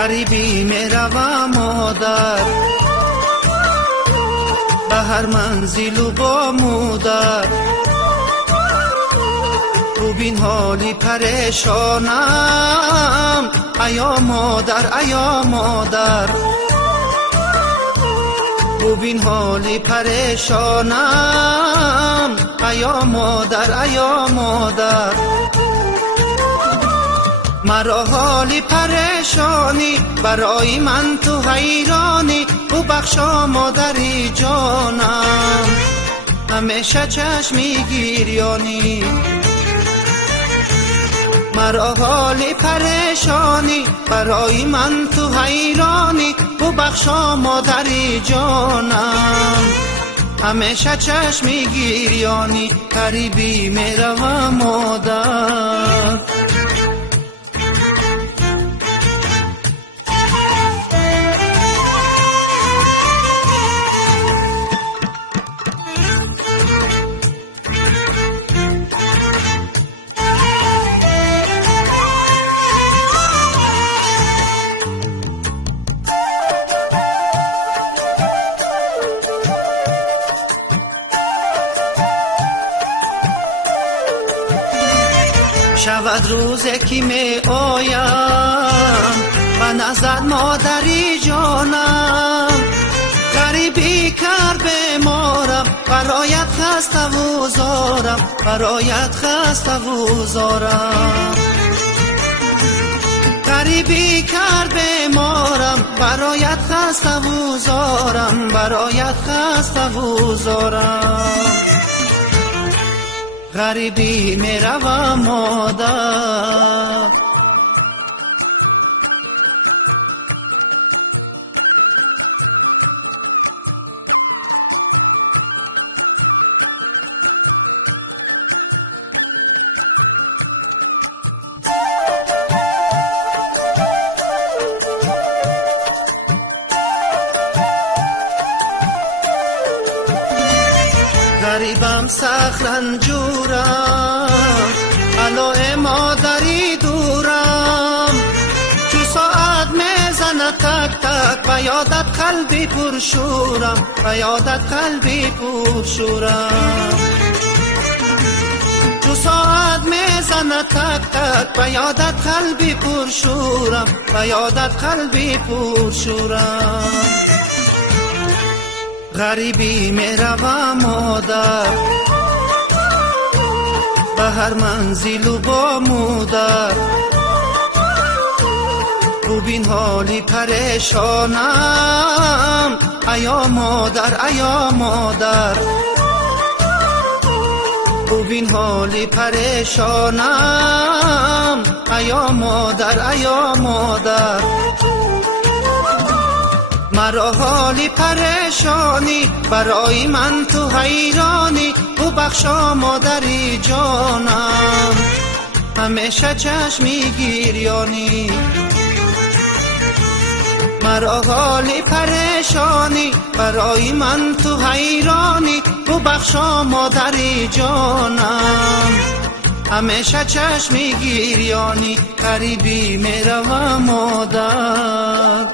غریبی میروم مادر، به هر منزل و با مادر. ببین حالی پریشانم، ایا مادر ایا مادر. ببین حالی پریشانم، ایا مادر ایا مادر. مرا حالی پریشانی، برای من تو حیرانی. ببخشا مادری جانم، همیشه چشمی گریانی. مرا حالی پریشانی، برای من تو حیرانی. ببخشا مادری جانم، همیشه چشمی گریانی. غریبی میروم مادر. شود روزی که می آیم به نظر مادری جانم. غریبی کرد بیمارم، برایت خسته و زارم، برایت خسته و زارم. غریبی کرد بیمارم، برایت خسته و زارم، برایت خسته و زارم. غریبی میروم مادر. غریبم سخت رنجورم، علای مادری دورم. چو ساعت میزنه تک تک، به یادت قلبی پرشورم، به یادت قلبی پرشورم. چو ساعت میزنه تک تک، به یادت قلبی پرشورم، به یادت قلبی پرشورم. غریبی میروم مادر، به هر منزل و با مادر. ببین حالی پریشانم، ایا مادر ایا مادر. ببین حالی پریشانم، ایا مادر ایا مادر. مرا حالی پریشانی، برای من تو حیرانی. ببخشا مادری جانم، همیشه چشمی گریانی. مرا حالی پریشانی، برای من تو حیرانی. ببخشا مادری جانم، همیشه چشمی گریانی. غریبی میروم مادر.